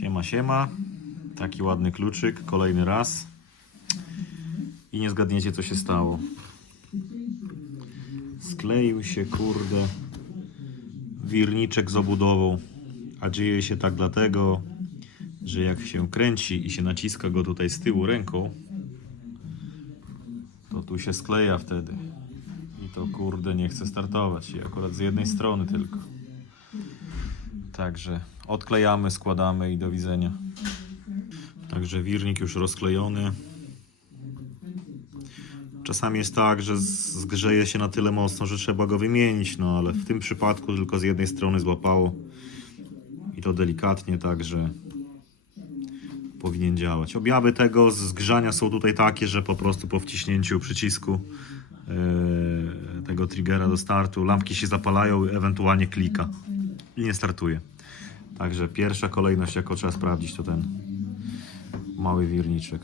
Siema, siema. Taki ładny kluczyk, kolejny raz. I nie zgadniecie, co się stało. Skleił się, kurde, wirniczek z obudową. A dzieje się tak dlatego, że jak się kręci i się naciska go tutaj z tyłu ręką, to tu się skleja wtedy. I to kurde nie chce startować. I akurat z jednej strony tylko. Także odklejamy, składamy i do widzenia. Także wirnik już rozklejony. Czasami jest tak, że zgrzeje się na tyle mocno, że trzeba go wymienić, no ale w tym przypadku tylko z jednej strony złapało i to delikatnie, także powinien działać. Objawy tego zgrzania są tutaj takie, że po prostu po wciśnięciu przycisku yy, tego triggera do startu lampki się zapalają, ewentualnie klika i nie startuje. Także pierwsza kolejność, jaką trzeba sprawdzić, to ten mały wirniczek.